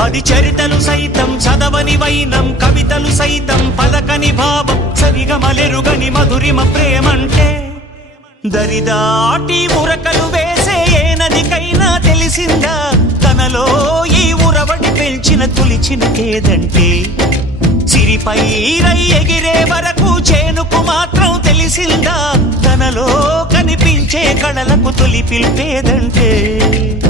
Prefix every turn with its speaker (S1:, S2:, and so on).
S1: పది చరితలు సైతం చదవని వైనం కవితలు సైతం పలకని భావం సరిగమలెరుగని మధురిమ ప్రేమంటే దరిదాటి ఉరకలు వేసే ఏ నదికైనా తెలిసిందా తనలో ఈ ఉరవడి పెంచిన తులిచిన కేదంటే సిరిపై ఎగిరే వరకు చేనుకు మాత్రం తెలిసిందా తనలో కనిపించే కళలకు తొలి